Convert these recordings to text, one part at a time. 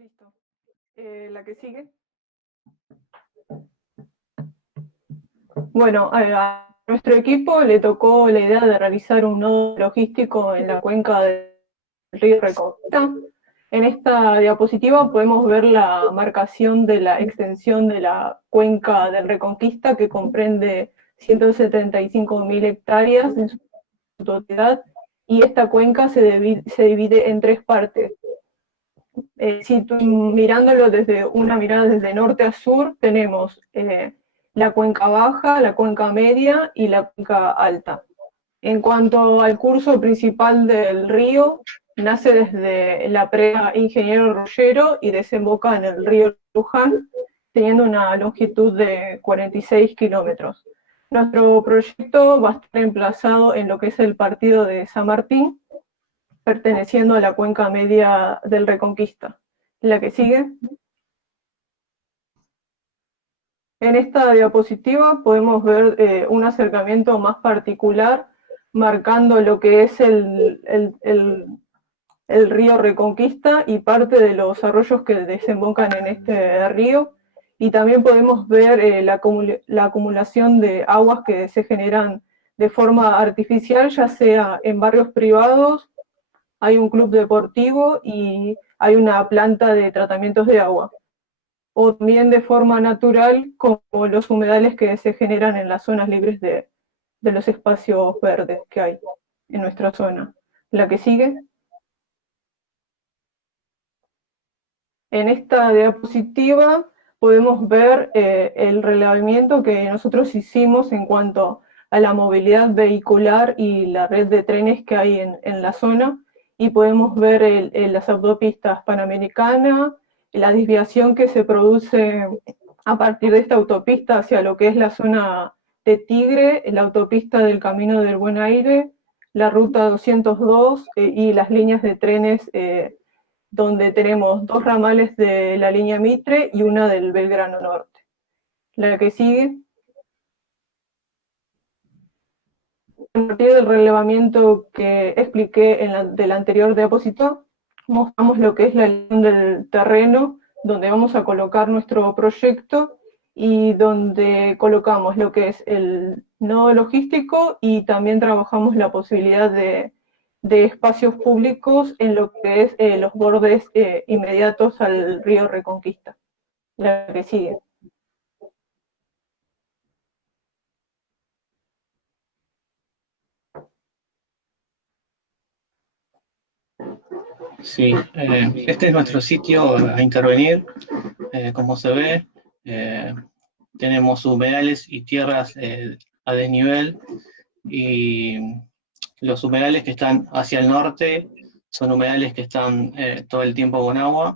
Listo. La que sigue. Bueno, a nuestro equipo le tocó la idea de realizar un nodo logístico en la cuenca del río Reconquista. En esta diapositiva podemos ver la marcación de la extensión de la cuenca del Reconquista, que comprende 175.000 hectáreas en su totalidad, y esta cuenca se divide en tres partes. Mirándolo desde una mirada desde norte a sur, tenemos la cuenca baja, la cuenca media y la cuenca alta. En cuanto al curso principal del río, nace desde la presa Ingeniero Rollero y desemboca en el río Luján, teniendo una longitud de 46 kilómetros. Nuestro proyecto va a estar emplazado en lo que es el partido de San Martín, perteneciendo a la cuenca media del Reconquista. La que sigue. En esta diapositiva podemos ver un acercamiento más particular, marcando lo que es el río Reconquista y parte de los arroyos que desembocan en este río. Y también podemos ver la acumulación de aguas que se generan de forma artificial, ya sea en barrios privados, hay un club deportivo y hay una planta de tratamientos de agua, o también de forma natural, como los humedales que se generan en las zonas libres de los espacios verdes que hay en nuestra zona. La que sigue. En esta diapositiva podemos ver el relevamiento que nosotros hicimos en cuanto a la movilidad vehicular y la red de trenes que hay en la zona, y podemos ver las autopistas Panamericana, la desviación que se produce a partir de esta autopista hacia lo que es la zona de Tigre, la autopista del Camino del Buen Aire, la ruta 202 y las líneas de trenes donde tenemos dos ramales de la línea Mitre y una del Belgrano Norte. La que sigue. A partir del relevamiento que expliqué de la anterior diapositiva, mostramos lo que es la elección del terreno, donde vamos a colocar nuestro proyecto y donde colocamos lo que es el nodo logístico, y también trabajamos la posibilidad de espacios públicos en lo que es los bordes inmediatos al río Reconquista. La que sigue. Sí, este es nuestro sitio a intervenir. Como se ve, tenemos humedales y tierras a desnivel, y los humedales que están hacia el norte son humedales que están todo el tiempo con agua,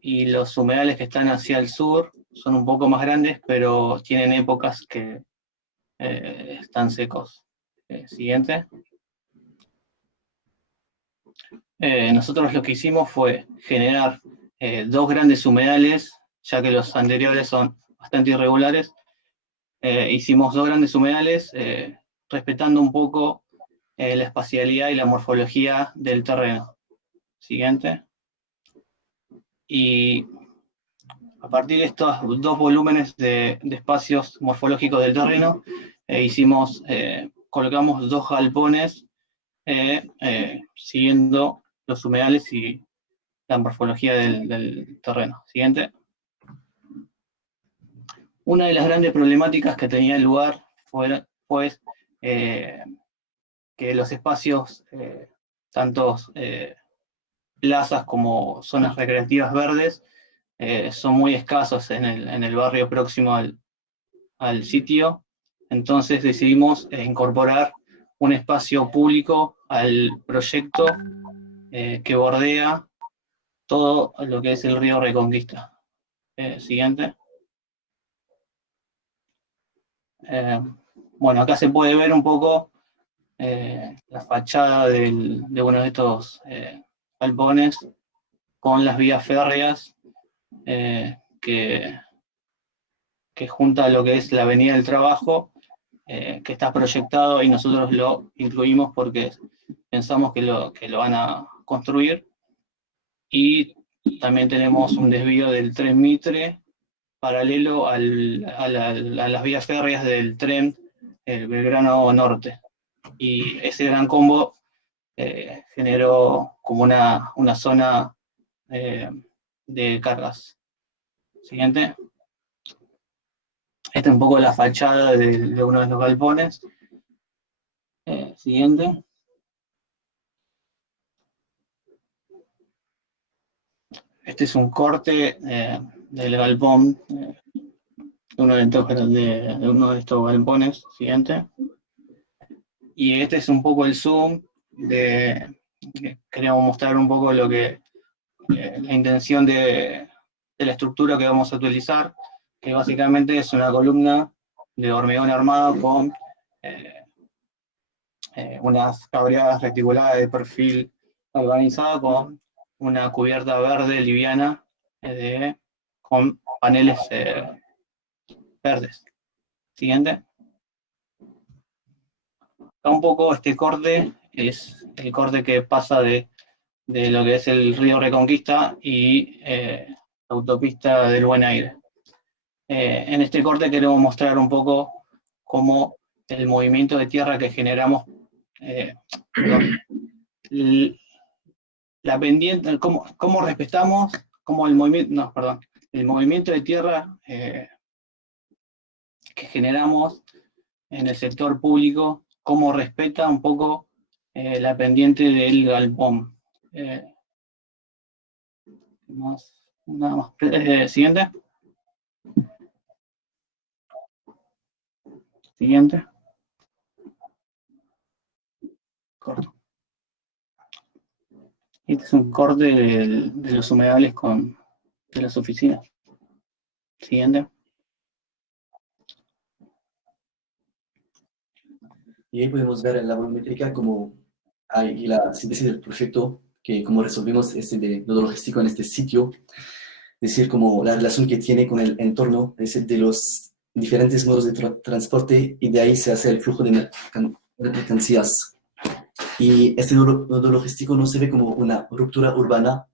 y los humedales que están hacia el sur son un poco más grandes, pero tienen épocas que están secos. Siguiente. Nosotros lo que hicimos fue generar dos grandes humedales, ya que los anteriores son bastante irregulares. Hicimos dos grandes humedales respetando un poco la espacialidad y la morfología del terreno. Siguiente. Y a partir de estos dos volúmenes de espacios morfológicos del terreno, colocamos dos galpones siguiendo los humedales y la morfología del terreno. Siguiente. Una de las grandes problemáticas que tenía el lugar fue pues, que los espacios, tanto plazas como zonas recreativas verdes, son muy escasos en el barrio próximo al sitio. Entonces decidimos incorporar un espacio público al proyecto que bordea todo lo que es el río Reconquista. Siguiente. Bueno, acá se puede ver un poco la fachada de uno de estos galpones con las vías férreas que junta lo que es la Avenida del Trabajo, que está proyectado, y nosotros lo incluimos porque pensamos que lo van a construir, y también tenemos un desvío del tren Mitre paralelo a las vías férreas del tren Belgrano Norte. Y ese gran combo generó como una zona de cargas. Siguiente. Esta es un poco la fachada de uno de los galpones. Siguiente. Este es un corte del galpón, de uno de estos galpones. Siguiente. Y este es un poco el zoom queríamos mostrar un poco lo que la intención de la estructura que vamos a utilizar, que básicamente es una columna de hormigón armado con unas cabreadas reticuladas de perfil galvanizado con una cubierta verde liviana con paneles verdes. Siguiente. Un poco este corte es el corte que pasa de lo que es el río Reconquista y la autopista del Buen Aire. En este corte queremos mostrar un poco cómo el movimiento de tierra que generamos, la pendiente, cómo respetamos, cómo el movimiento de tierra que generamos en el sector público, cómo respeta un poco la pendiente del galpón. Nada más. Siguiente. Siguiente. Corto. Este es un corte de los humedales de las oficinas. Siguiente. Y ahí podemos ver en la volumétrica como hay la síntesis del proyecto, que como resolvimos de nodo logístico en este sitio, es decir, como la relación que tiene con el entorno, es decir, de los diferentes modos de transporte, y de ahí se hace el flujo de mercancías. Y este nodo logístico no se ve como una ruptura urbana,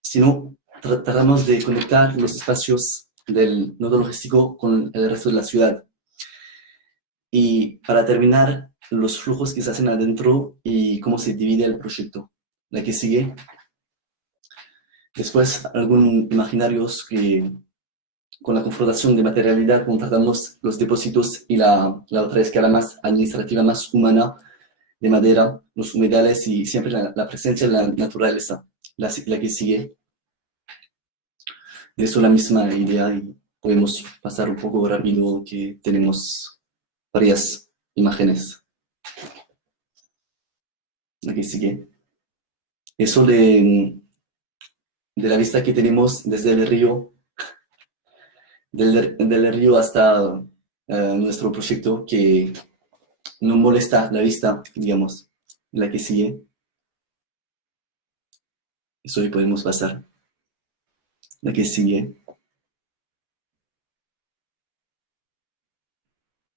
sino tratamos de conectar los espacios del nodo logístico con el resto de la ciudad. Y para terminar, los flujos que se hacen adentro y cómo se divide el proyecto. La que sigue. Después, algunos imaginarios que con la confrontación de materialidad contratamos los depósitos y la otra escala más administrativa, más humana, de madera, los humedales y siempre la presencia de la naturaleza. La que sigue. De eso la misma idea, y podemos pasar un poco rápido que tenemos varias imágenes. La que sigue. Eso de la vista que tenemos desde el río, del río hasta nuestro proyecto, que no molesta la vista, digamos. La que sigue. Eso le podemos pasar. La que sigue.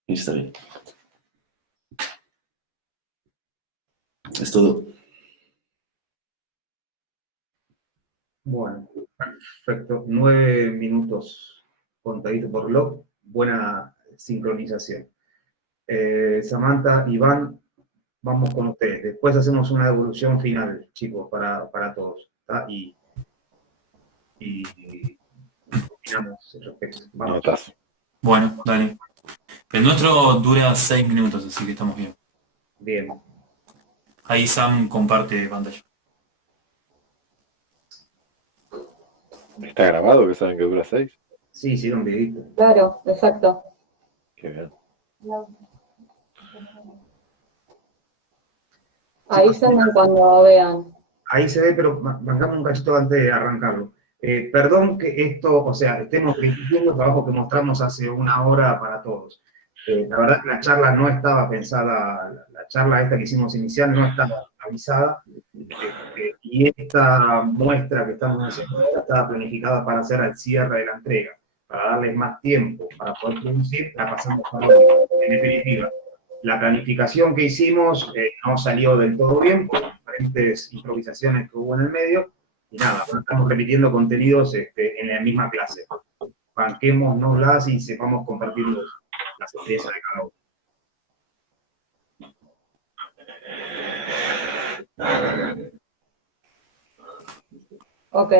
Está bien. Es todo. Bueno, perfecto. 9 minutos contadito por reloj. Buena sincronización. Samantha, Iván, vamos con ustedes. Después hacemos una devolución final, chicos, para todos. ¿Tá? Y opinamos al respecto. Vamos. Notas. Bueno, dale. El nuestro dura 6 minutos, así que estamos bien. Bien. Ahí Sam comparte pantalla. ¿Está grabado? ¿Que saben que dura 6? Sí, sí, un videito. Claro, exacto. Qué bien. Avísenme cuando vean. Ahí se ve, pero bancamos un cachito antes de arrancarlo. Perdón que esto, o sea, estemos repitiendo el trabajo que mostramos hace una hora para todos. La verdad que la charla no estaba pensada, la charla esta que hicimos inicial no estaba avisada, y esta muestra que estamos haciendo ahora estaba planificada para hacer al cierre de la entrega, para darles más tiempo para poder producir, la pasamos para hoy. En definitiva, la planificación que hicimos no salió del todo bien, por diferentes improvisaciones que hubo en el medio, nada, ahora estamos repitiendo contenidos en la misma clase. Banquémonoslas y sepamos compartir las experiencias de cada uno. Ok.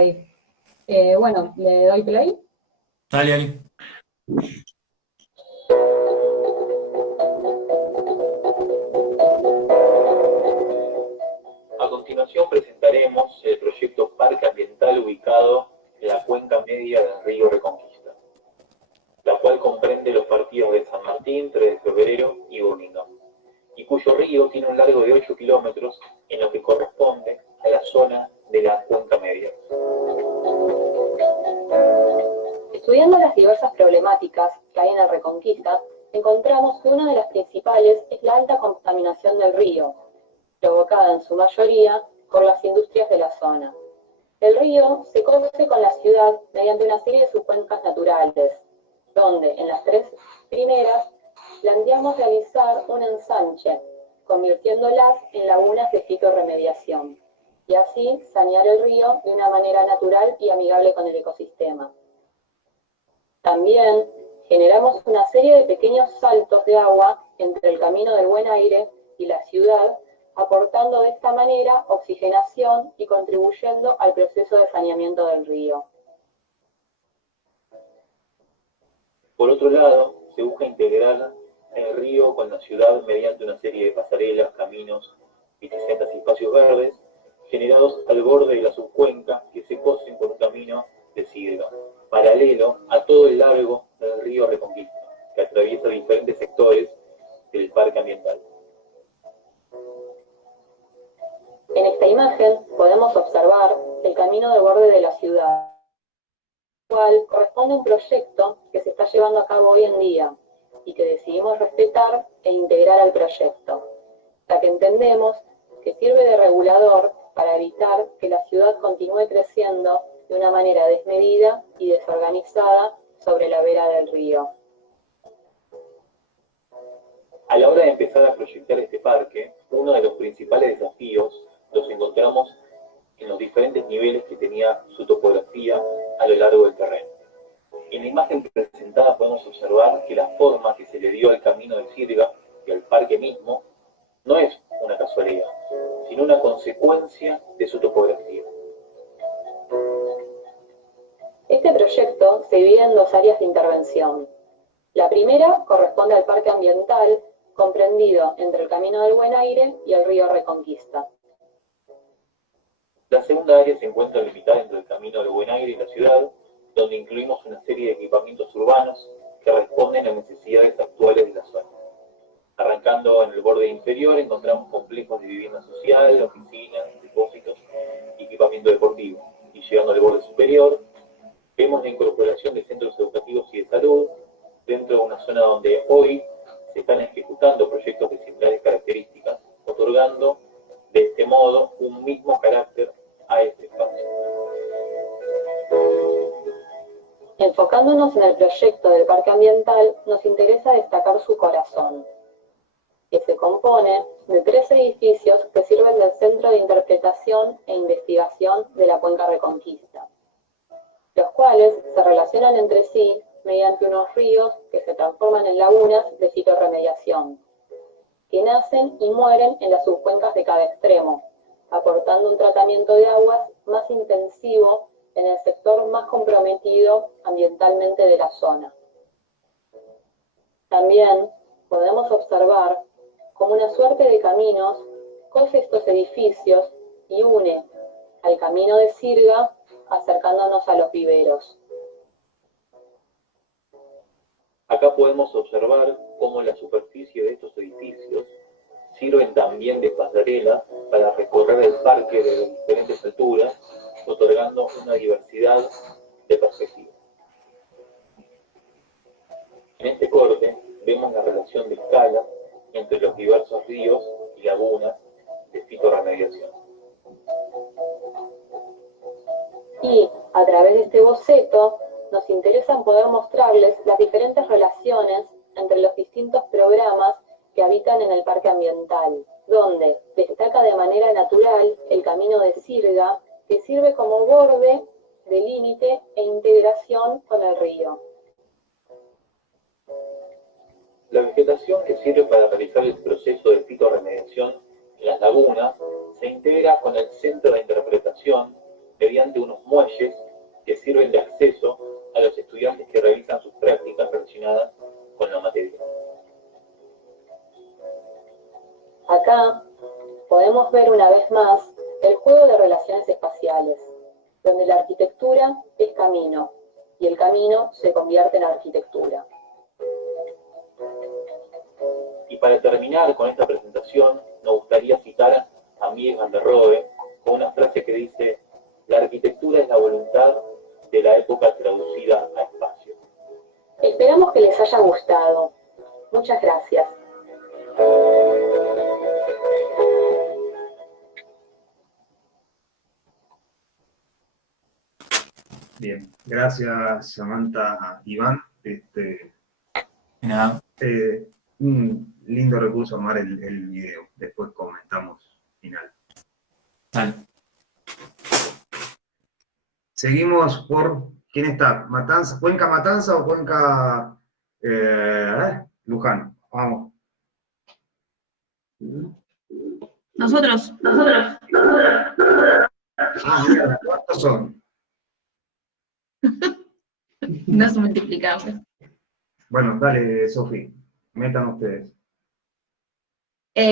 Bueno, le doy play. Dale, Ali. A continuación presentaremos el proyecto Parque Ambiental ubicado en la cuenca media del río Reconquista, la cual comprende los partidos de San Martín, 3 de Febrero y Burlingame, y cuyo río tiene un largo de 8 kilómetros en lo que corresponde a la zona de la cuenca media. Estudiando las diversas problemáticas que hay en el Reconquista, encontramos que una de las principales es la alta contaminación del río, provocada en su mayoría por las industrias de la zona. El río se conoce con la ciudad mediante una serie de subcuencas naturales, donde en las 3 primeras planteamos realizar un ensanche, convirtiéndolas en lagunas de fitorremediación, y así sanear el río de una manera natural y amigable con el ecosistema. También generamos una serie de pequeños saltos de agua entre el Camino del Buen Aire y la ciudad, aportando de esta manera oxigenación y contribuyendo al proceso de saneamiento del río. Por otro lado, se busca integrar el río con la ciudad mediante una serie de pasarelas, caminos, bicisendas y espacios verdes, generados al borde de la subcuenca que se cosen con un camino de sidra, paralelo a todo el largo del río Reconquista, que atraviesa diferentes sectores del parque ambiental. En esta imagen podemos observar el camino de borde de la ciudad, el cual corresponde a un proyecto que se está llevando a cabo hoy en día y que decidimos respetar e integrar al proyecto, ya que entendemos que sirve de regulador para evitar que la ciudad continúe creciendo de una manera desmedida y desorganizada sobre la vera del río. A la hora de empezar a proyectar este parque, uno de los principales desafíos los encontramos en los diferentes niveles que tenía su topografía a lo largo del terreno. En la imagen presentada podemos observar que la forma que se le dio al camino de Sirga y al parque mismo no es una casualidad, sino una consecuencia de su topografía. Este proyecto se divide en 2 áreas de intervención. La primera corresponde al parque ambiental, comprendido entre el Camino del Buen Aire y el río Reconquista. La segunda área se encuentra limitada entre el Camino del Buen Aire y la ciudad, donde incluimos una serie de equipamientos urbanos que responden a necesidades actuales de la zona. Arrancando en el borde inferior encontramos complejos de vivienda social, oficinas, depósitos y equipamiento deportivo. Y llegando al borde superior, vemos la incorporación de centros educativos y de salud dentro de una zona donde hoy se están ejecutando proyectos de similares características, otorgando de este modo un mismo carácter a este espacio. Enfocándonos en el proyecto del parque ambiental, nos interesa destacar su corazón, que se compone de 3 edificios que sirven del centro de interpretación e investigación de la cuenca Reconquista, los cuales se relacionan entre sí mediante unos ríos que se transforman en lagunas de fitorremediación, que nacen y mueren en las subcuencas de cada extremo, aportando un tratamiento de aguas más intensivo en el sector más comprometido ambientalmente de la zona. También podemos observar cómo una suerte de caminos coge estos edificios y une al camino de Sirga, acercándonos a los viveros. Acá podemos observar cómo la superficie de estos edificios sirven también de pasarela para recorrer el parque de diferentes alturas, otorgando una diversidad de perspectivas. En este corte vemos la relación de escala entre los diversos ríos y lagunas de fitorremediación. Y a través de este boceto nos interesa poder mostrarles las diferentes relaciones entre los distintos programas que habitan en el parque ambiental, donde destaca de manera natural el camino de Sirga que sirve como borde de límite e integración con el río. La vegetación que sirve para realizar el proceso de fitorremediación en las lagunas se integra con el centro de interpretación mediante unos muelles que sirven de acceso a los estudiantes que realizan sus prácticas relacionadas con la materia. Acá podemos ver una vez más el juego de relaciones espaciales, donde la arquitectura es camino y el camino se convierte en arquitectura. Y para terminar con esta presentación, nos gustaría citar a Mies van der Rohe con una frase que dice: la arquitectura es la voluntad de la época traducida a espacio. Esperamos que les haya gustado. Muchas gracias. Bien, gracias Samantha, Iván. De nada. Un lindo recurso armar el video, después comentamos final. Dale. Seguimos por, ¿quién está? Matanza, ¿Cuenca Matanza o Cuenca Luján? Vamos. Nosotros. Ah, mira, ¿cuántos son? No es multiplicable. Bueno, dale, Sofi, metan ustedes.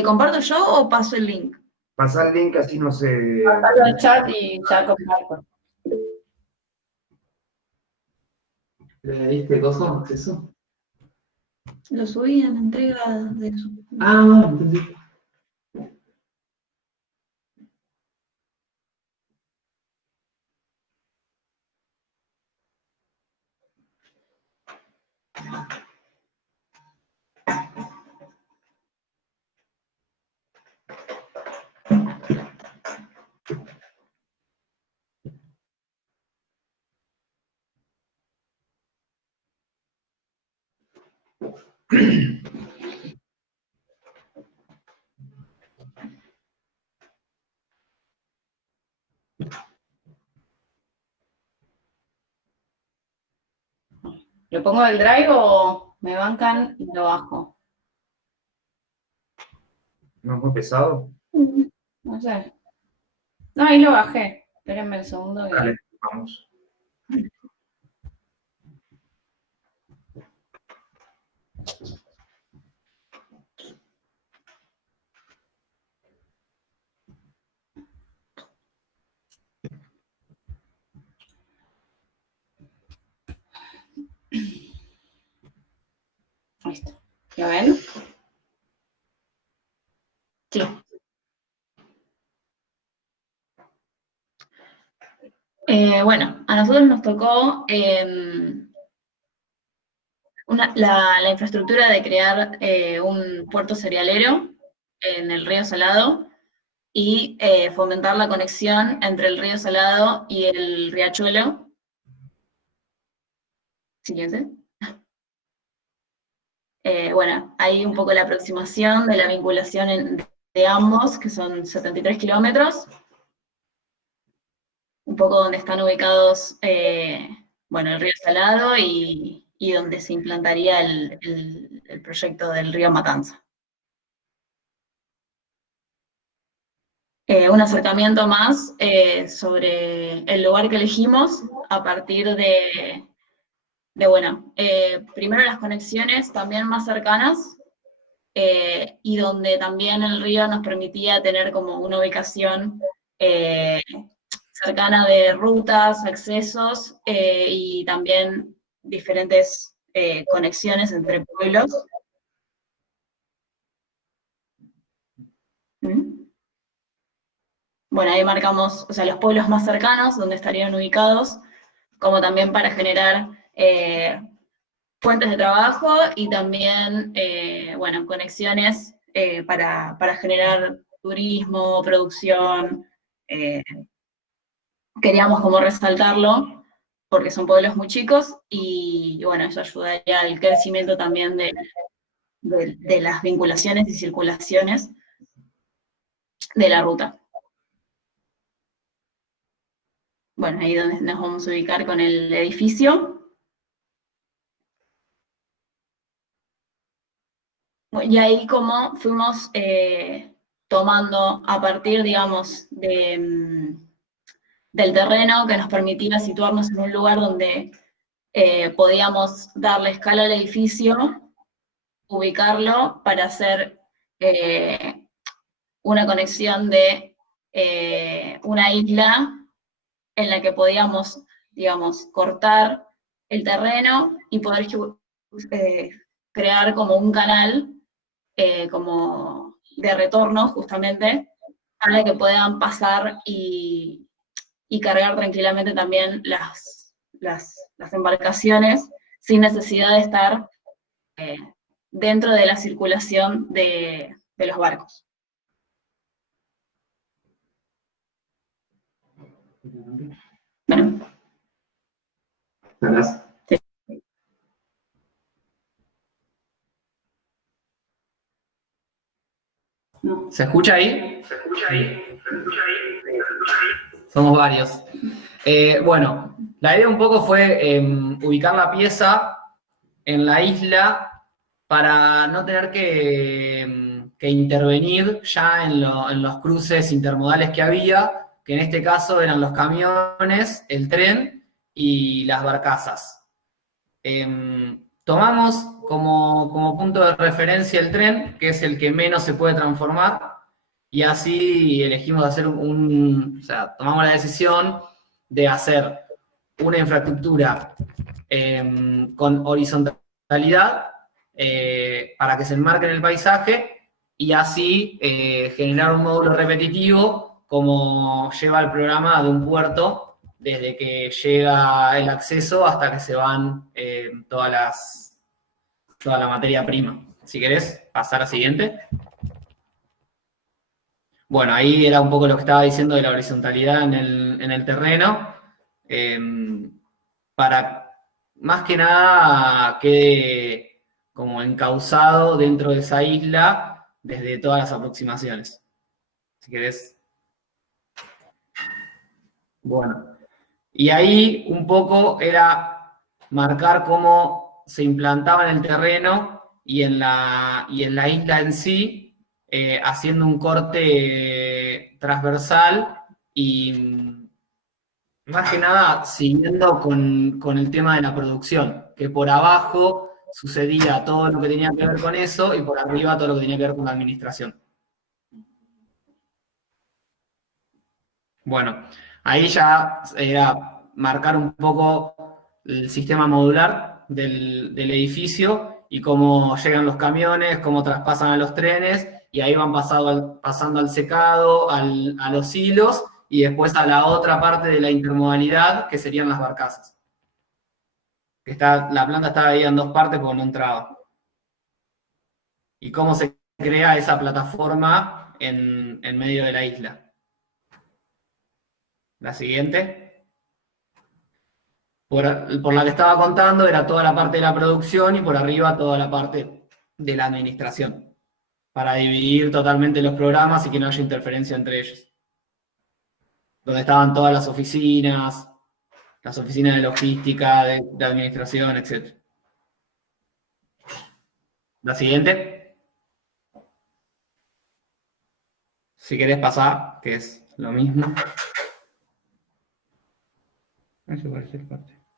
¿Comparto yo o paso el link? Pasá el link, así no se... Pasalo al chat y ya comparto. ¿Le diste coso? ¿Acceso? Lo subí en la entrega de su... Ah, entendí. ¿Lo pongo del drive o me bancan y lo bajo? ¿No es muy pesado? No sé. No, ahí lo bajé. Espérenme el segundo. Que... Dale, vamos. Ahí está. ¿Lo ven? Sí. Bueno, a nosotros nos tocó la infraestructura de crear un puerto cerealero en el río Salado y fomentar la conexión entre el río Salado y el riachuelo. Siguiente. Bueno, hay un poco la aproximación de la vinculación de ambos, que son 73 kilómetros, un poco donde están ubicados, bueno, el río Salado y donde se implantaría el proyecto del río Matanza. Un acercamiento más sobre el lugar que elegimos a partir de bueno, primero las conexiones también más cercanas, y donde también el río nos permitía tener como una ubicación cercana de rutas, accesos, y también diferentes conexiones entre pueblos. Bueno, ahí marcamos, o sea, los pueblos más cercanos, donde estarían ubicados, como también para generar fuentes de trabajo y también, bueno, conexiones para generar turismo, producción. Queríamos como resaltarlo, porque son pueblos muy chicos y bueno, eso ayudaría al crecimiento también de las vinculaciones y circulaciones de la ruta. bueno, ahí donde nos vamos a ubicar con el edificio. Y ahí como fuimos tomando a partir, digamos, del terreno que nos permitía situarnos en un lugar donde podíamos darle escala al edificio, ubicarlo para hacer una conexión de una isla en la que podíamos, digamos, cortar el terreno y poder crear como un canal como de retorno, justamente, para que puedan pasar y cargar tranquilamente también las embarcaciones sin necesidad de estar dentro de la circulación de los barcos. Bueno. Sí. ¿Se escucha ahí? Somos varios. Bueno, la idea un poco fue ubicar la pieza en la isla para no tener que intervenir ya en los cruces intermodales que había, que en este caso eran los camiones, el tren y las barcazas. Tomamos como punto de referencia el tren, que es el que menos se puede transformar, y así elegimos hacer o sea, tomamos la decisión de hacer una infraestructura con horizontalidad para que se enmarque en el paisaje y así generar un módulo repetitivo como lleva el programa de un puerto desde que llega el acceso hasta que se van toda la materia prima. Si querés, pasar a siguiente. Bueno, ahí era un poco lo que estaba diciendo de la horizontalidad en el terreno, para más que nada quede como encauzado dentro de esa isla desde todas las aproximaciones. Si querés. Bueno. Y ahí un poco era marcar cómo se implantaba en el terreno y en la isla en sí, haciendo un corte transversal y más que nada siguiendo con el tema de la producción, que por abajo sucedía todo lo que tenía que ver con eso y por arriba todo lo que tenía que ver con la administración. Bueno, ahí ya era marcar un poco el sistema modular del edificio y cómo llegan los camiones, cómo traspasan a los trenes, y ahí van pasando al secado, a los hilos, y después a la otra parte de la intermodalidad, que serían las barcazas. La planta estaba dividida en dos partes porque no entraba. Y cómo se crea esa plataforma en medio de la isla. La siguiente. Por la que estaba contando, era toda la parte de la producción y por arriba toda la parte de la administración, para dividir totalmente los programas y que no haya interferencia entre ellos. Donde estaban todas las oficinas de logística, de administración, etc. La siguiente. Si querés pasar, que es lo mismo.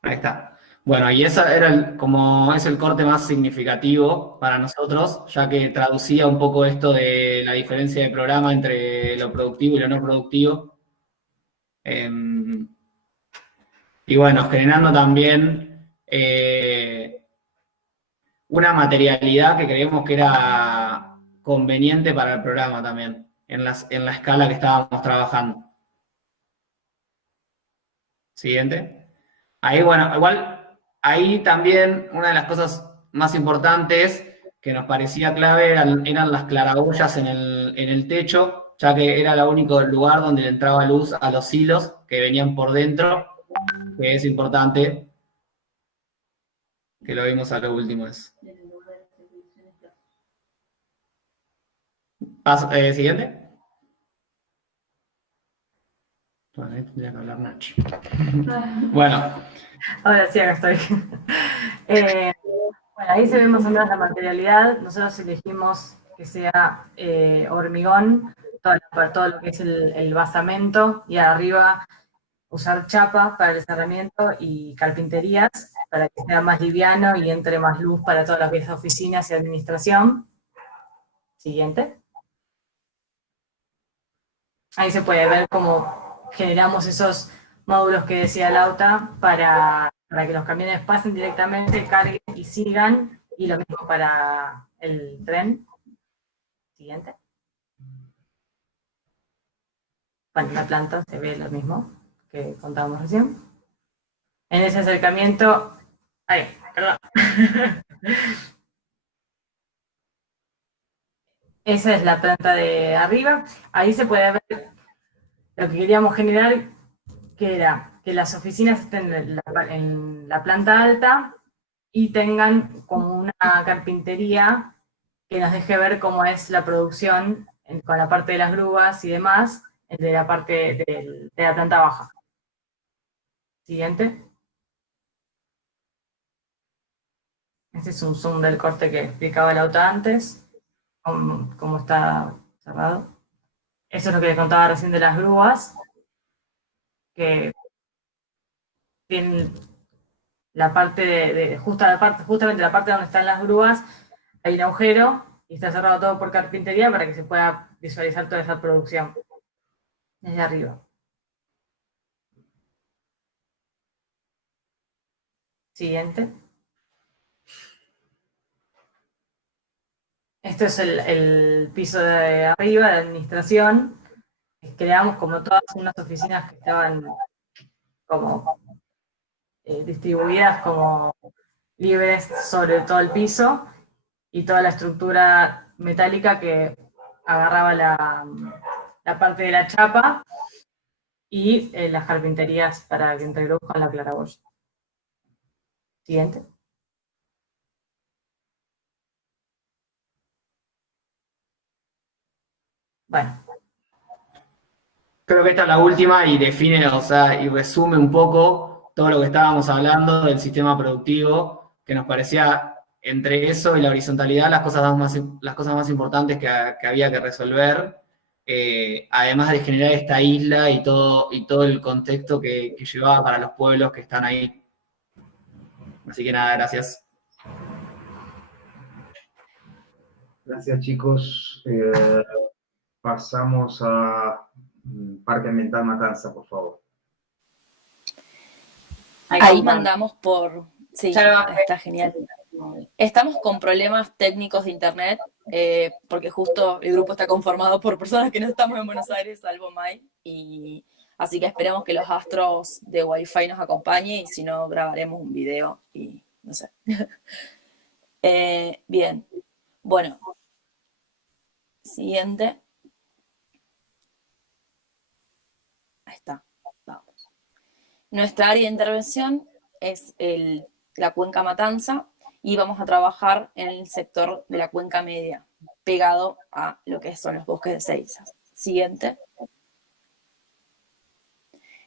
Ahí está. Bueno, y esa era como es el corte más significativo para nosotros, ya que traducía un poco esto de la diferencia de programa entre lo productivo y lo no productivo. Y bueno, generando también una materialidad que creemos que era conveniente para el programa también, en la escala que estábamos trabajando. Siguiente. Ahí, bueno, igual, ahí también una de las cosas más importantes que nos parecía clave eran las claraboyas en el techo, ya que era el único lugar donde le entraba luz a los hilos que venían por dentro, que es importante, que lo vimos a lo último. Siguiente. Bueno, ahí tendría que hablar Nachi. Bueno, Ahora sí, acá estoy. Bueno, ahí se ve más o menos la materialidad. Nosotros elegimos que sea hormigón, todo lo que es el basamento, y arriba usar chapa para el cerramiento y carpinterías para que sea más liviano y entre más luz para todas las que es oficinas y administración. Siguiente. Ahí se puede ver cómo generamos esos módulos que decía Lauta para que los camiones pasen directamente, carguen y sigan, y lo mismo para el tren. Siguiente. Bueno, en la planta se ve lo mismo que contábamos recién. En ese acercamiento, ahí, perdón. Esa es la planta de arriba. Ahí se puede ver lo que queríamos generar, que era que las oficinas estén en la planta alta y tengan como una carpintería que nos deje ver cómo es la producción con la parte de las grúas y demás, de la parte de la planta baja. Siguiente. Este es un zoom del corte que explicaba Lauta antes, cómo está cerrado. Eso es lo que les contaba recién de las grúas, que tienen la parte justamente la parte donde están las grúas, hay un agujero y está cerrado todo por carpintería para que se pueda visualizar toda esa producción desde arriba. Siguiente. Esto es el piso de arriba de administración. Creamos como todas unas oficinas que estaban como distribuidas como libres sobre todo el piso, y toda la estructura metálica que agarraba la parte de la chapa y las carpinterías para que introduzcan la claraboya. Siguiente. Bueno. creo que esta es la última y define, o sea, y resume un poco todo lo que estábamos hablando del sistema productivo, que nos parecía entre eso y la horizontalidad las cosas más importantes que había que resolver, además de generar esta isla y todo el contexto que llevaba para los pueblos que están ahí. Así que nada, gracias. Gracias, chicos. Pasamos a Parque Ambiental Matanza, por favor. Ahí mandamos por... Sí, Ya lo bajé. está genial. Estamos con problemas técnicos de internet, porque justo el grupo está conformado por personas que no estamos en Buenos Aires, salvo Mai, y así que esperemos que los astros de Wi-Fi nos acompañen, y si no, grabaremos un video y no sé. Bien, bueno. Siguiente. Ahí está, vamos. Nuestra área de intervención es la cuenca Matanza, y vamos a trabajar en el sector de la cuenca media, pegado a lo que son los bosques de Ceizas. Siguiente.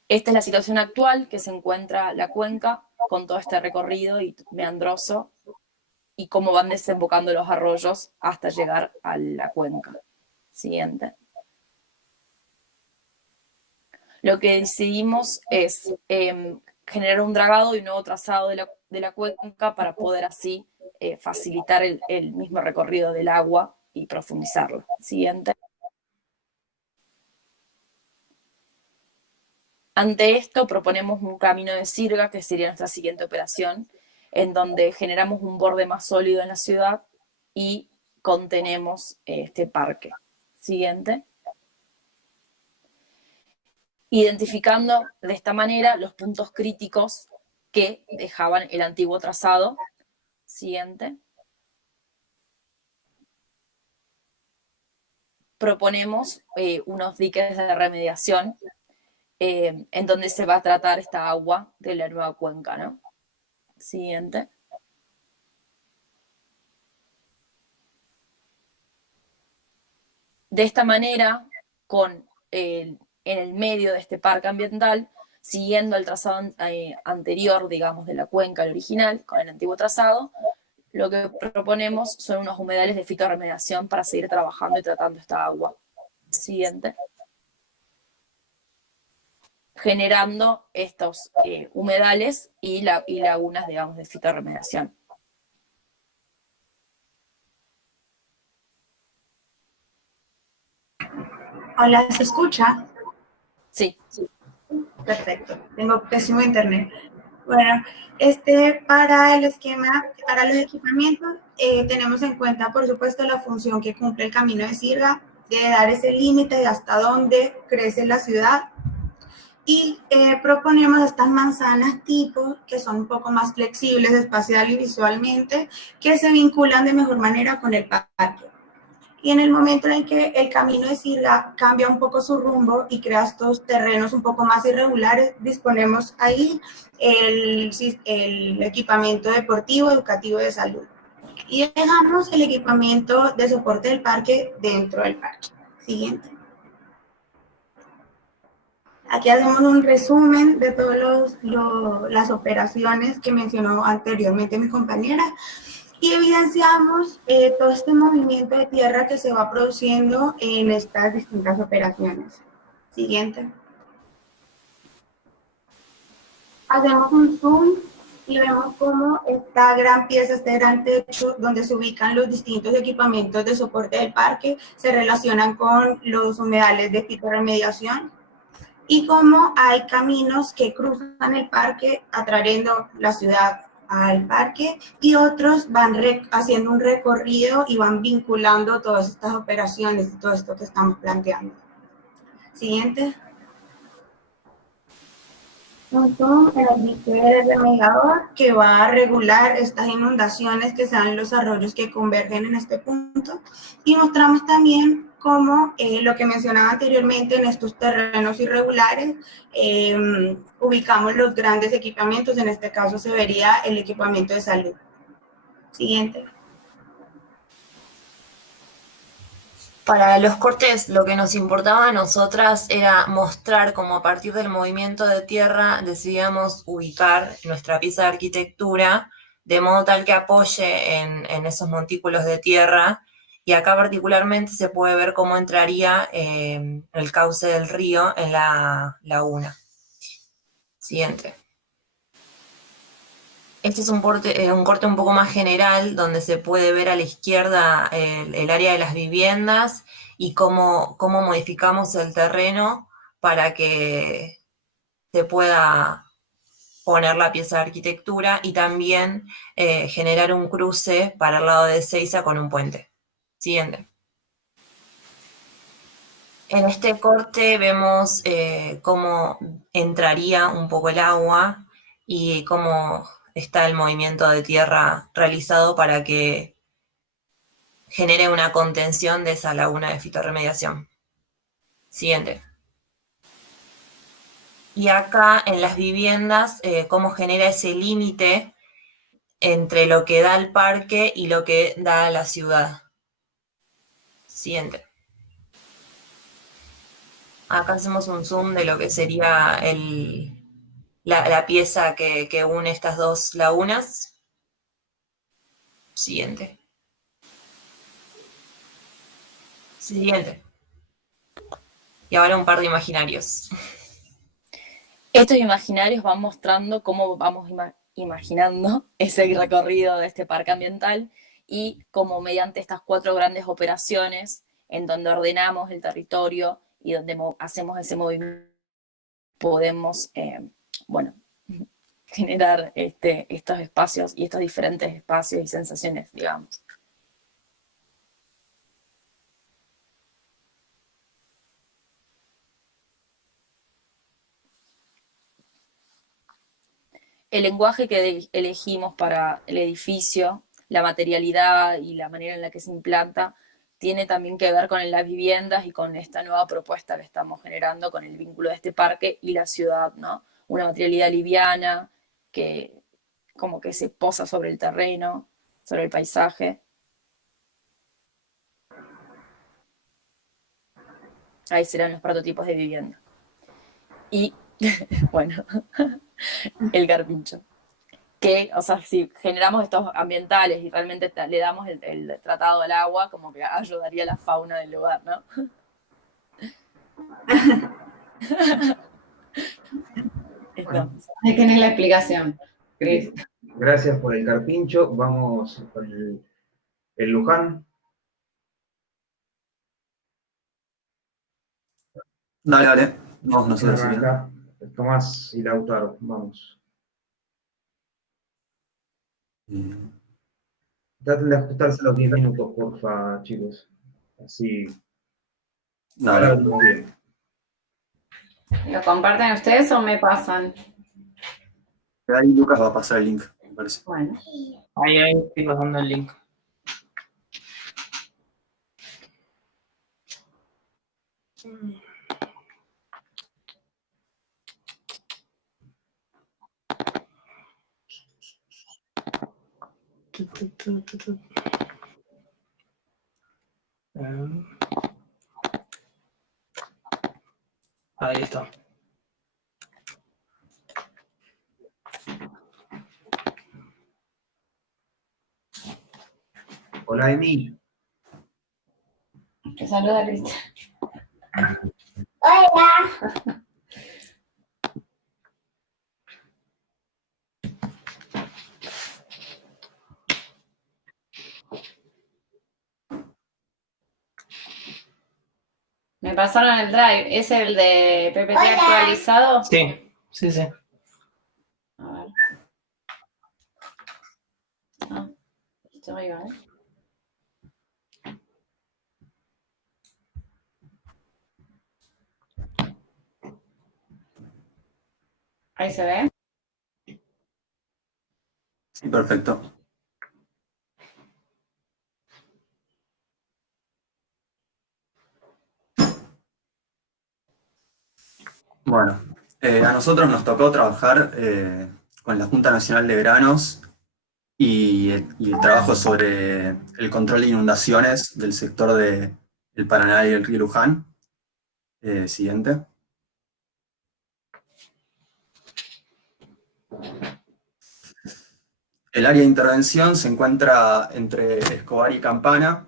Esta es la situación actual que se encuentra la cuenca con todo este recorrido y meandroso, y cómo van desembocando los arroyos hasta llegar a la cuenca. Siguiente. Lo que decidimos es generar un dragado y un nuevo trazado de la cuenca para poder así facilitar el mismo recorrido del agua y profundizarlo. Siguiente. Ante esto proponemos un camino de sirga, que sería nuestra siguiente operación, en donde generamos un borde más sólido en la ciudad y contenemos este parque. Siguiente. Identificando de esta manera los puntos críticos que dejaban el antiguo trazado. Siguiente. Proponemos unos diques de remediación en donde se va a tratar esta agua de la nueva cuenca, ¿no? Siguiente. De esta manera, con en el medio de este parque ambiental, siguiendo el trazado anterior, digamos, de la cuenca, el original, con el antiguo trazado. Lo que proponemos son unos humedales de fitorremediación para seguir trabajando y tratando esta agua. Siguiente. Generando estos humedales y lagunas, digamos, de fitorremediación. Hola, ¿se escucha? Sí. Perfecto, tengo pésimo internet. Bueno, para el esquema, para los equipamientos, tenemos en cuenta, por supuesto, la función que cumple el camino de sirga, de dar ese límite de hasta dónde crece la ciudad. Y proponemos estas manzanas tipo, que son un poco más flexibles espacial y visualmente, que se vinculan de mejor manera con el parque. Y en el momento en que el camino de sirga cambia un poco su rumbo y crea estos terrenos un poco más irregulares, disponemos ahí el equipamiento deportivo, educativo de salud. Y dejamos el equipamiento de soporte del parque dentro del parque. Siguiente. Aquí hacemos un resumen de todas las operaciones que mencionó anteriormente mi compañera. Y evidenciamos todo este movimiento de tierra que se va produciendo en estas distintas operaciones. Siguiente. Hacemos un zoom y vemos cómo esta gran pieza, este gran techo, donde se ubican los distintos equipamientos de soporte del parque, se relacionan con los humedales de fitorremediación y cómo hay caminos que cruzan el parque atrayendo la ciudad al parque y otros van haciendo un recorrido y van vinculando todas estas operaciones y todo esto que estamos planteando. Siguiente. Entonces, el dique remediador que va a regular estas inundaciones que sean los arroyos que convergen en este punto y mostramos también cómo lo que mencionaba anteriormente en estos terrenos irregulares ubicamos los grandes equipamientos, en este caso se vería el equipamiento de salud. Siguiente. Para los cortes, lo que nos importaba a nosotras era mostrar cómo a partir del movimiento de tierra decidíamos ubicar nuestra pieza de arquitectura de modo tal que apoye en esos montículos de tierra. Y acá particularmente se puede ver cómo entraría el cauce del río en la laguna. Siguiente. Este es un corte un poco más general, donde se puede ver a la izquierda el área de las viviendas y cómo modificamos el terreno para que se pueda poner la pieza de arquitectura y también generar un cruce para el lado de Ezeiza con un puente. Siguiente. En este corte vemos cómo entraría un poco el agua y cómo está el movimiento de tierra realizado para que genere una contención de esa laguna de fitorremediación. Siguiente. Y acá en las viviendas, cómo genera ese límite entre lo que da el parque y lo que da la ciudad. Siguiente. Acá hacemos un zoom de lo que sería la pieza que une estas dos lagunas. Siguiente. Siguiente. Y ahora un par de imaginarios. Estos imaginarios van mostrando cómo vamos imaginando ese recorrido de este parque ambiental y cómo mediante estas 4 grandes operaciones en donde ordenamos el territorio y donde hacemos ese movimiento podemos, generar estos espacios y estos diferentes espacios y sensaciones, digamos. El lenguaje que elegimos para el edificio, la materialidad y la manera en la que se implanta, tiene también que ver con las viviendas y con esta nueva propuesta que estamos generando con el vínculo de este parque y la ciudad, ¿no? Una materialidad liviana que como que se posa sobre el terreno, sobre el paisaje. Ahí serán los prototipos de vivienda. Y, bueno, el carpincho. Que, o sea, si generamos estos ambientales y realmente le damos el tratado al agua, como que ayudaría a la fauna del lugar, ¿no? Ahí tenés la explicación, Cris. Gracias por el carpincho. Vamos con el Luján. Dale. Vamos nosotros. Arranca. Tomás y Lautaro, vamos. Traten de ajustarse a los 10 minutos, porfa, chicos. Así. Ahora venimos bien. ¿Lo comparten ustedes o me pasan? Ahí Lucas va a pasar el link, me parece. Bueno. Ahí estoy pasando el link. Ahí está. Hola, Emi. Te saluda Cristian. Hola. Me pasaron el drive. ¿Es el de PPT Hola. Sí, actualizado? sí. A ver. Ah, listo, ahí va, Ahí se ve. Sí, perfecto. Bueno, a nosotros nos tocó trabajar con la Junta Nacional de Veranos y el trabajo sobre el control de inundaciones del sector del Paraná y el río Luján. Siguiente. El área de intervención se encuentra entre Escobar y Campana,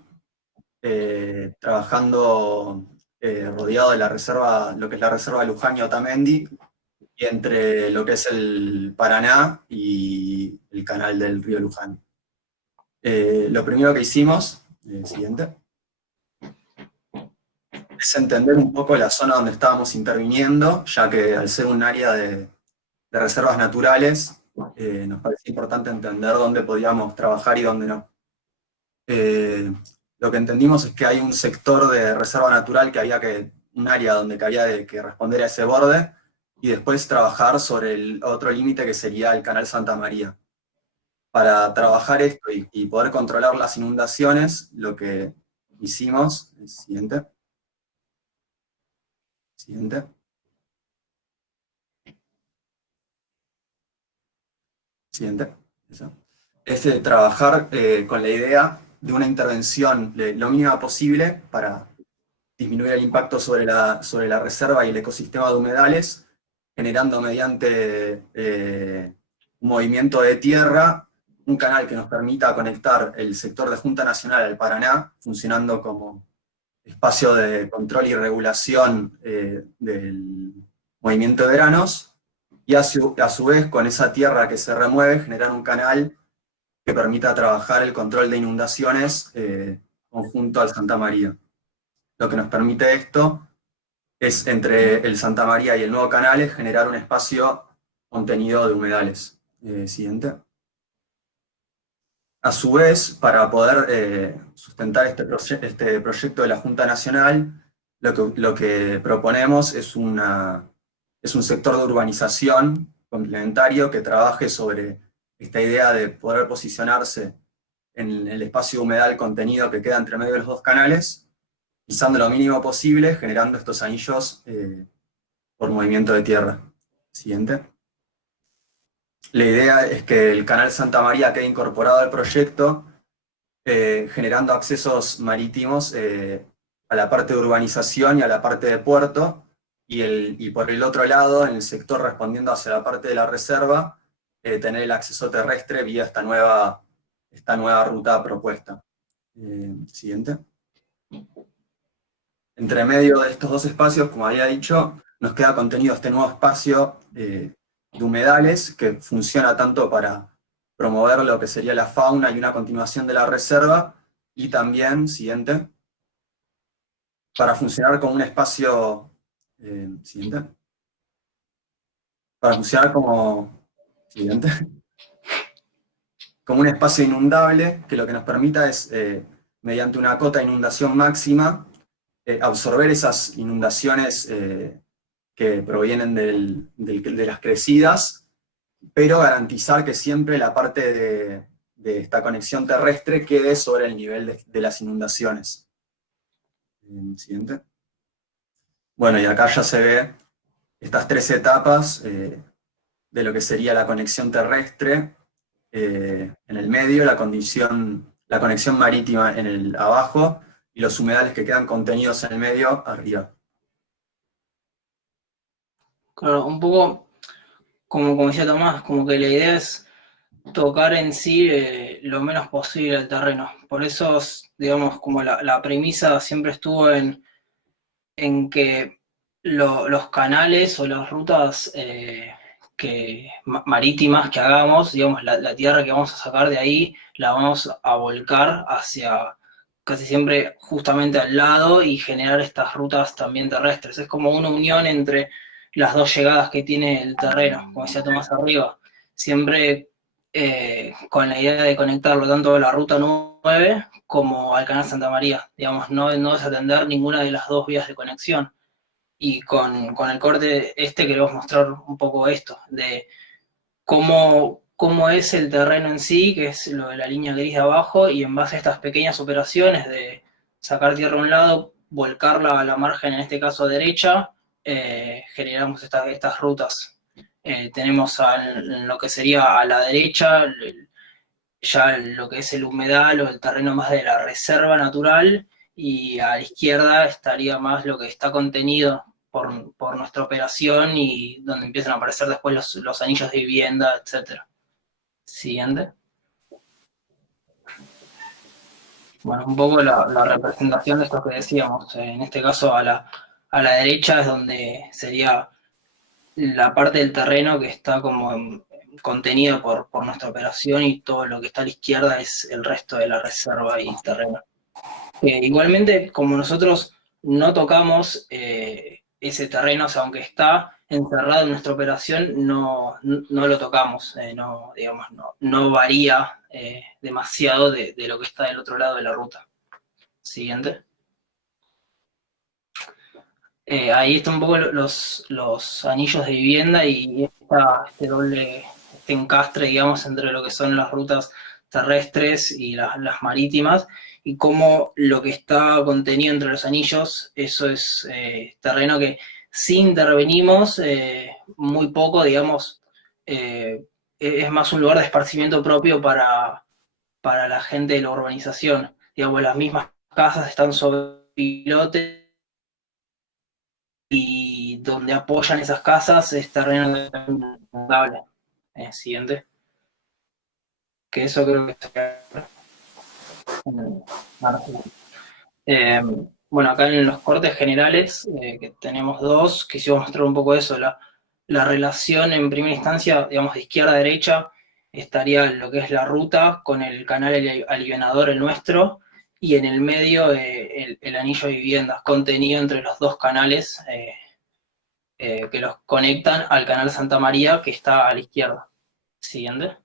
trabajando rodeado de la reserva, lo que es la reserva de Luján y Otamendi, y entre lo que es el Paraná y el canal del río Luján. Lo primero que hicimos, siguiente, es entender un poco la zona donde estábamos interviniendo, ya que al ser un área de reservas naturales, nos parece importante entender dónde podíamos trabajar y dónde no. Lo que entendimos es que hay un sector de reserva natural un área donde había que responder a ese borde, y después trabajar sobre el otro límite que sería el Canal Santa María. Para trabajar esto y poder controlar las inundaciones, lo que hicimos, siguiente. Siguiente. Eso. Es trabajar con la idea de una intervención lo mínima posible para disminuir el impacto sobre la reserva y el ecosistema de humedales, generando mediante un movimiento de tierra un canal que nos permita conectar el sector de Junta Nacional al Paraná, funcionando como espacio de control y regulación del movimiento de veranos, y a su vez con esa tierra que se remueve generar un canal que permita trabajar el control de inundaciones conjunto al Santa María. Lo que nos permite esto es, entre el Santa María y el nuevo canal, es generar un espacio contenido de humedales. Siguiente. A su vez, para poder sustentar este proyecto de la Junta Nacional, lo que proponemos es un sector de urbanización complementario que trabaje sobre esta idea de poder posicionarse en el espacio humedal contenido que queda entre medio de los dos canales, pisando lo mínimo posible, generando estos anillos por movimiento de tierra. Siguiente. La idea es que el canal Santa María quede incorporado al proyecto, generando accesos marítimos a la parte de urbanización y a la parte de puerto, y por el otro lado, en el sector respondiendo hacia la parte de la reserva, tener el acceso terrestre vía esta nueva ruta propuesta. Siguiente. Entre medio de estos dos espacios, como había dicho, nos queda contenido este nuevo espacio de humedales que funciona tanto para promover lo que sería la fauna y una continuación de la reserva, y también, siguiente, para funcionar como un espacio, siguiente, para funcionar como, siguiente, como un espacio inundable, que lo que nos permita es, mediante una cota de inundación máxima, absorber esas inundaciones que provienen de las crecidas, pero garantizar que siempre la parte de esta conexión terrestre quede sobre el nivel de las inundaciones. Siguiente. Bueno, y acá ya se ve estas 3 etapas de lo que sería la conexión terrestre en el medio, la conexión marítima en el abajo, y los humedales que quedan contenidos en el medio arriba. Claro, un poco, como decía Tomás, como que la idea es tocar en sí lo menos posible el terreno. Por eso, digamos, como la premisa siempre estuvo en que los canales o las rutas marítimas que hagamos, digamos, la tierra que vamos a sacar de ahí, la vamos a volcar hacia casi siempre justamente al lado y generar estas rutas también terrestres. Es como una unión entre las dos llegadas que tiene el terreno, como decía Tomás arriba, siempre con la idea de conectarlo tanto a la ruta 9 como al canal Santa María, digamos, no desatender ninguna de las dos vías de conexión. Y con el corte queremos mostrar un poco esto, de cómo es el terreno en sí, que es lo de la línea gris de abajo, y en base a estas pequeñas operaciones de sacar tierra a un lado, volcarla a la margen, en este caso derecha, generamos estas rutas. Tenemos lo que sería a la derecha, ya lo que es el humedal o el terreno más de la reserva natural, y a la izquierda estaría más lo que está contenido por nuestra operación y donde empiezan a aparecer después los anillos de vivienda, etc. Siguiente. Bueno, un poco la representación de esto que decíamos. En este caso a la derecha es donde sería la parte del terreno que está como contenida por nuestra operación, y todo lo que está a la izquierda es el resto de la reserva y terreno. Igualmente, como nosotros no tocamos ese terreno, o sea, aunque está encerrado en nuestra operación, no lo tocamos, no varía demasiado de lo que está del otro lado de la ruta. Siguiente. Ahí están un poco los anillos de vivienda y este encastre, digamos, entre lo que son las rutas terrestres y las marítimas, y cómo lo que está contenido entre los anillos, eso es terreno que si intervenimos muy poco, digamos, es más un lugar de esparcimiento propio para la gente de la urbanización. Digamos, las mismas casas están sobre pilotes, y donde apoyan esas casas es terreno inundable. Siguiente. Que eso creo que bueno, acá en los cortes generales, que tenemos dos, quisiera mostrar un poco eso, la relación en primera instancia, digamos, de izquierda a derecha, estaría lo que es la ruta con el canal alivianador, el nuestro, y en el medio el anillo de viviendas, contenido entre los dos canales que los conectan al canal Santa María, que está a la izquierda. Siguiente.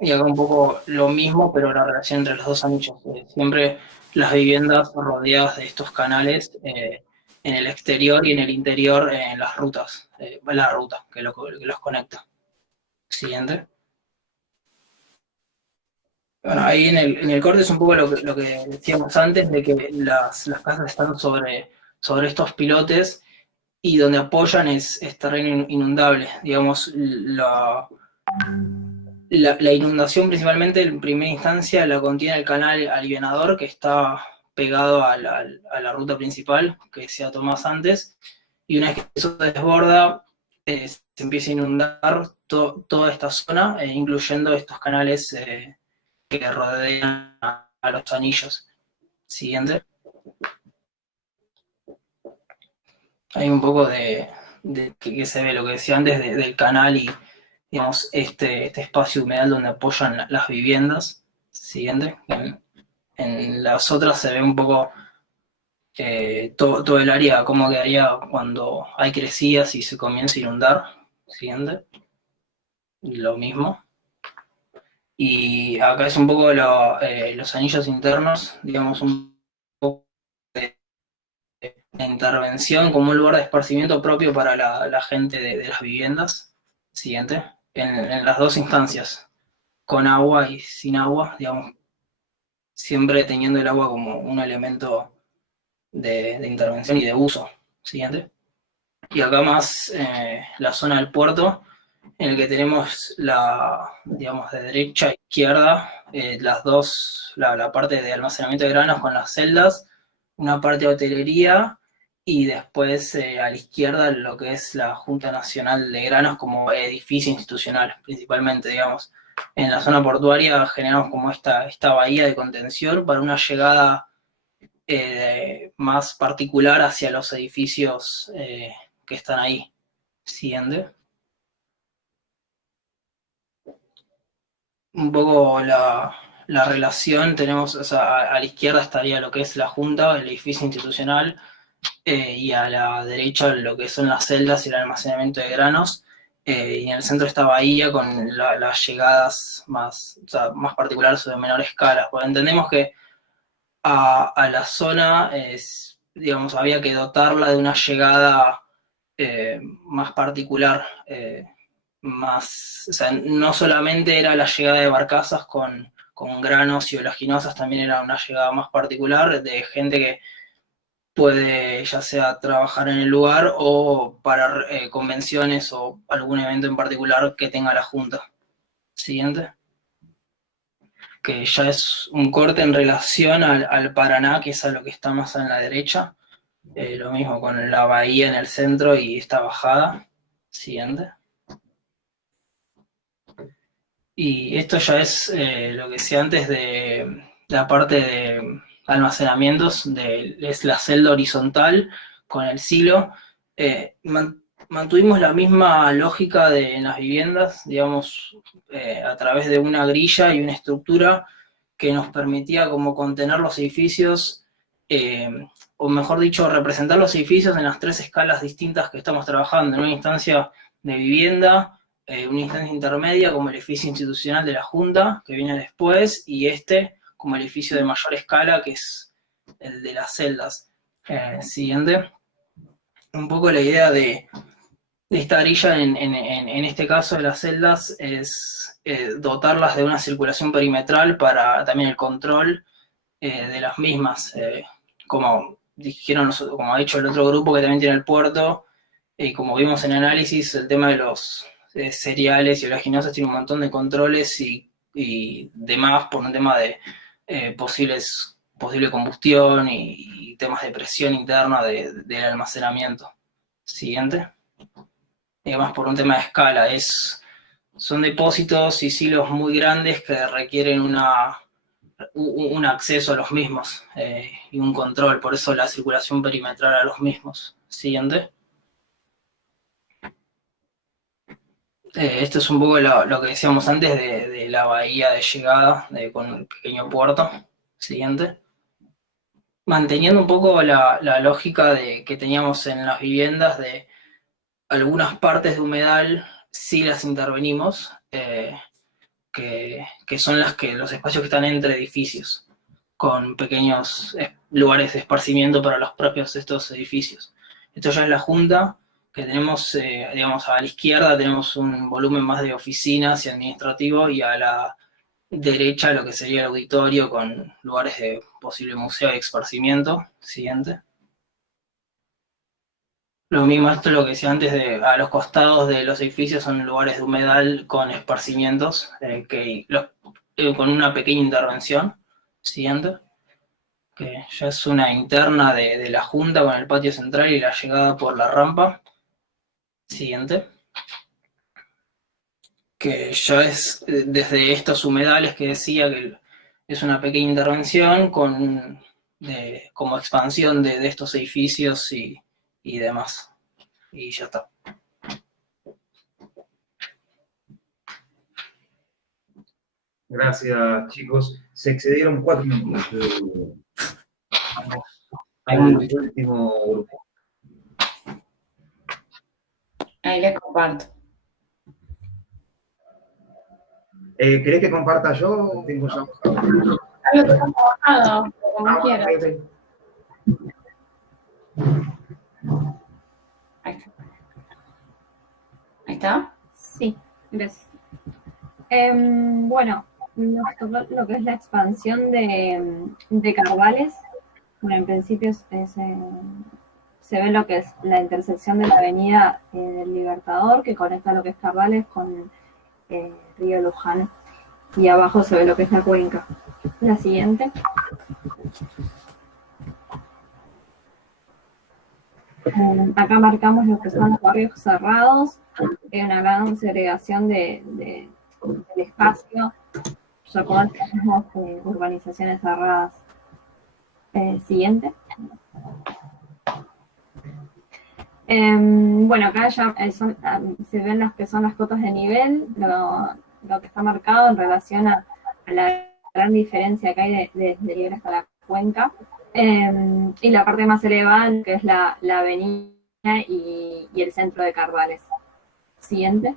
Y acá un poco lo mismo, pero la relación entre los dos anillos. Siempre las viviendas rodeadas de estos canales en el exterior y en el interior en las rutas. La ruta que los conecta. Siguiente. Bueno, ahí en el corte es un poco lo que decíamos antes, de que las casas están sobre estos pilotes, y donde apoyan es terreno inundable. Digamos, la inundación principalmente en primera instancia la contiene el canal alivianador, que está pegado a la ruta principal que decía Tomás antes, y una vez que eso se desborda, se empieza a inundar toda esta zona, incluyendo estos canales que rodean a los anillos. Siguiente. Hay un poco de que se ve lo que decía antes del canal y, digamos, este espacio humedal donde apoyan las viviendas. Siguiente. En las otras se ve un poco todo el área, cómo quedaría cuando hay crecidas y se comienza a inundar. Siguiente. Lo mismo. Y acá es un poco los anillos internos, digamos, un poco de intervención como un lugar de esparcimiento propio para la gente de las viviendas. Siguiente. En las dos instancias, con agua y sin agua, digamos, siempre teniendo el agua como un elemento de intervención y de uso. Siguiente. Y acá más la zona del puerto, en el que tenemos digamos, de derecha a izquierda, las dos, la parte de almacenamiento de granos con las celdas, una parte de hotelería, y después a la izquierda lo que es la Junta Nacional de Granos como edificio institucional, principalmente, digamos. En la zona portuaria generamos como esta bahía de contención para una llegada más particular hacia los edificios que están ahí. Siguiente. Un poco la relación, tenemos, o sea, a la izquierda estaría lo que es la Junta, el edificio institucional, y a la derecha lo que son las celdas y el almacenamiento de granos, y en el centro esta bahía con las llegadas más, o sea, más particulares o de menor escala. Porque entendemos que a la zona, digamos, había que dotarla de una llegada más particular, más, o sea, no solamente era la llegada de barcazas con granos y oleaginosas, también era una llegada más particular de gente que puede ya sea trabajar en el lugar o para convenciones o algún evento en particular que tenga la Junta. Siguiente. Que ya es un corte en relación al Paraná, que es a lo que está más en la derecha. Lo mismo con la bahía en el centro y esta bajada. Siguiente. Y esto ya es lo que decía antes de la parte de almacenamientos, es la celda horizontal con el silo. Mantuvimos la misma lógica en las viviendas, digamos, a través de una grilla y una estructura que nos permitía como contener los edificios, o mejor dicho, representar los edificios en las tres escalas distintas que estamos trabajando, en una instancia de vivienda, una instancia intermedia como el edificio institucional de la Junta, que viene después, y como el edificio de mayor escala, que es el de las celdas. Siguiente. Un poco la idea de esta grilla, en este caso de las celdas, es dotarlas de una circulación perimetral para también el control de las mismas. Como dijeron, como ha dicho el otro grupo que también tiene el puerto, y como vimos en análisis, el tema de los cereales y oleaginosas tiene un montón de controles y demás por un tema de posible combustión y temas de presión interna del almacenamiento. Siguiente. Y además por un tema de escala, son depósitos y silos muy grandes que requieren un acceso a los mismos y un control, por eso la circulación perimetral a los mismos. Siguiente. Esto es un poco lo que decíamos antes de la bahía de llegada con el pequeño puerto. Siguiente. Manteniendo un poco la lógica que teníamos en las viviendas de algunas partes de humedal, sí las intervenimos, que son los espacios que están entre edificios, con pequeños lugares de esparcimiento para los propios estos edificios. Esto ya es la Junta, que tenemos, digamos, a la izquierda tenemos un volumen más de oficinas y administrativo, y a la derecha lo que sería el auditorio con lugares de posible museo y esparcimiento. Siguiente. Lo mismo, esto es lo que decía antes, a los costados de los edificios son lugares de humedal con esparcimientos, con una pequeña intervención. Siguiente. que ya es una interna de la Junta con el patio central y la llegada por la rampa. Siguiente. Que ya es desde estos humedales que decía que es una pequeña intervención como expansión de estos edificios y demás. Y ya está. Gracias, chicos. Se excedieron 4 minutos. Al último grupo. Ahí les comparto. ¿Querés que comparta yo? Tengo ya. Lo tengo bajado, como quieras. Ok. Ahí está. Sí, gracias. Bueno, nos tocó lo que es la expansión de Carbales. Bueno, en principio se ve lo que es la intersección de la avenida del Libertador, que conecta lo que es Carbales con Río Luján. Y abajo se ve lo que es la cuenca. La siguiente. Acá marcamos lo que son los barrios cerrados. Hay una gran segregación del espacio. Ya como tenemos urbanizaciones cerradas. Siguiente. Bueno, acá ya se ven las que son las cotas de nivel, lo que está marcado en relación a la gran diferencia que hay desde nivel hasta la cuenca. Y la parte más elevada, que es la avenida y el centro de Carbales. Siguiente.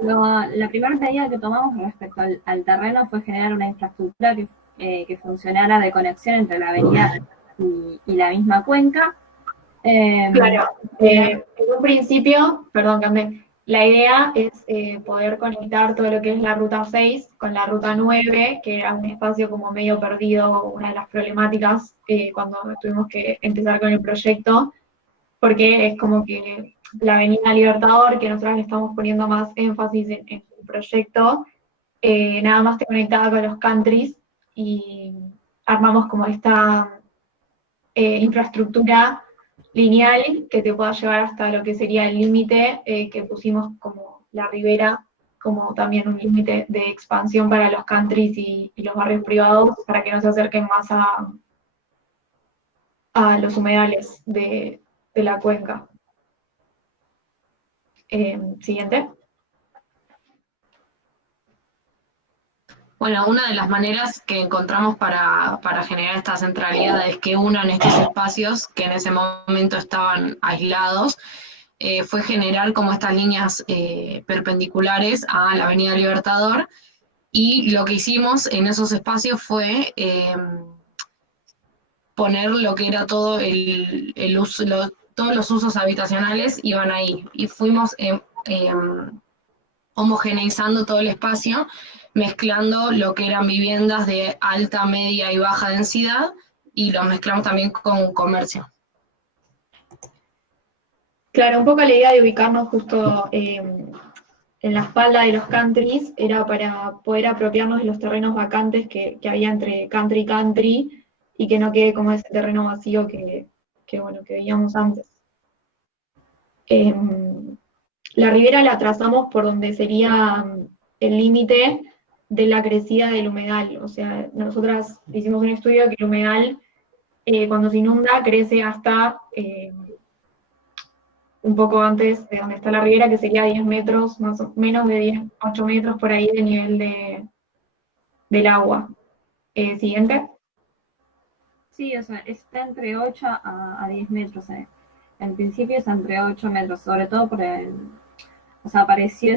La primera medida que tomamos respecto al terreno fue generar una infraestructura que funcionara de conexión entre la avenida y la misma cuenca. Claro, en un principio, perdón, Cande, la idea es poder conectar todo lo que es la ruta 6 con la ruta 9, que era un espacio como medio perdido, una de las problemáticas cuando tuvimos que empezar con el proyecto, porque es como que la avenida Libertador, que nosotros le estamos poniendo más énfasis en el proyecto, nada más te conectaba con los countries y armamos como esta infraestructura lineal que te pueda llevar hasta lo que sería el límite que pusimos como la ribera, como también un límite de expansión para los countries y los barrios privados, para que no se acerquen más a los humedales de la cuenca. Siguiente. Bueno, una de las maneras que encontramos para generar esta centralidad es que unan estos espacios que en ese momento estaban aislados, fue generar como estas líneas perpendiculares a la Avenida Libertador, y lo que hicimos en esos espacios fue poner lo que era todo el uso, todos los usos habitacionales iban ahí, y fuimos homogeneizando todo el espacio, mezclando lo que eran viviendas de alta, media y baja densidad, y los mezclamos también con comercio. Claro, un poco la idea de ubicarnos justo en la espalda de los countries era para poder apropiarnos de los terrenos vacantes que había entre country y country, y que no quede como ese terreno vacío que veíamos antes. La ribera la trazamos por donde sería el límite de la crecida del humedal. O sea, nosotras hicimos un estudio que el humedal, cuando se inunda, crece hasta un poco antes de donde está la ribera, que sería 10 metros, más o menos de 10, 8 metros por ahí de nivel del agua. Siguiente. Sí, o sea, está entre 8 a 10 metros. En principio es entre 8 metros, sobre todo apareció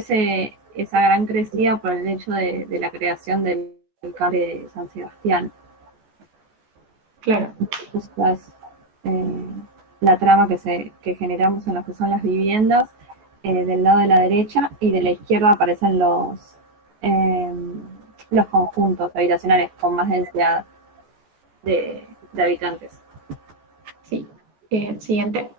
esa gran crecida por el hecho de la creación del cable de San Sebastián. Claro. Esta es la trama que generamos en lo que son las viviendas. Del lado de la derecha y de la izquierda aparecen los conjuntos habitacionales con más densidad de habitantes. Sí. Siguiente.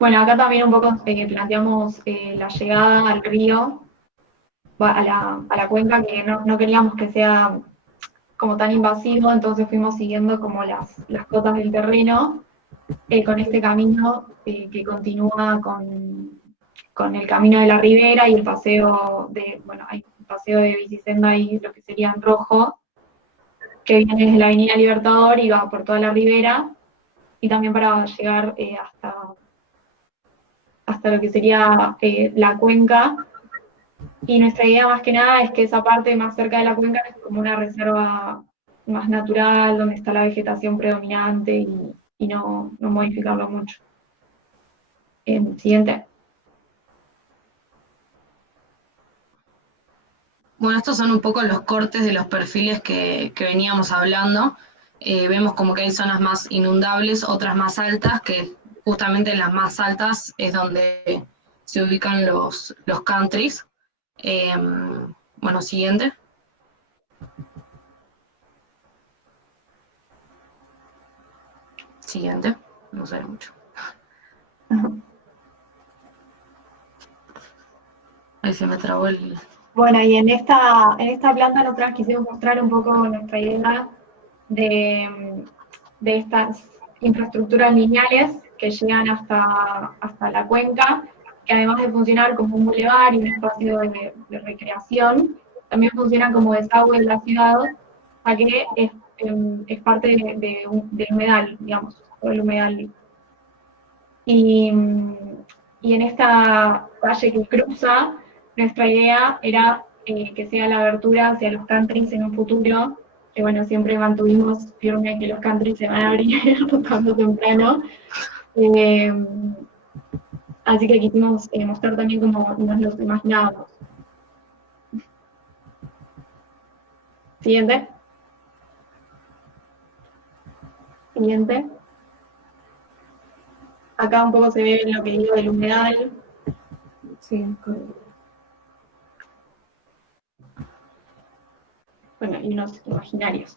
Bueno, acá también un poco planteamos la llegada al río, a la cuenca, que no queríamos que sea como tan invasivo, entonces fuimos siguiendo como las cotas del terreno, con este camino que continúa con el camino de la ribera y el paseo hay un paseo de bicisenda ahí, lo que sería en rojo, que viene desde la Avenida Libertador y va por toda la ribera, y también para llegar hasta lo que sería la cuenca. Y nuestra idea más que nada es que esa parte más cerca de la cuenca es como una reserva más natural, donde está la vegetación predominante y no modificarlo mucho. Siguiente. Bueno, estos son un poco los cortes de los perfiles que veníamos hablando. Vemos como que hay zonas más inundables, otras más altas, que justamente en las más altas es donde se ubican los countries. Bueno, siguiente. Siguiente, no sé mucho. Ahí se me trabó el... Bueno, y en esta planta nosotros quisimos mostrar un poco nuestra idea de estas infraestructuras lineales que llegan hasta la cuenca, que además de funcionar como un bulevar y un espacio de recreación, también funcionan como desagüe de la ciudad, ya que es parte del humedal, digamos, todo el humedal. Y en esta calle que cruza, nuestra idea era que sea la abertura hacia los countries en un futuro, que bueno, siempre mantuvimos firme que los countries se van a abrir tanto temprano. Así que quisimos mostrar también cómo nos los imaginábamos. Siguiente. Siguiente. Acá un poco se ve lo que digo del humedal. Sí, bueno, y unos imaginarios.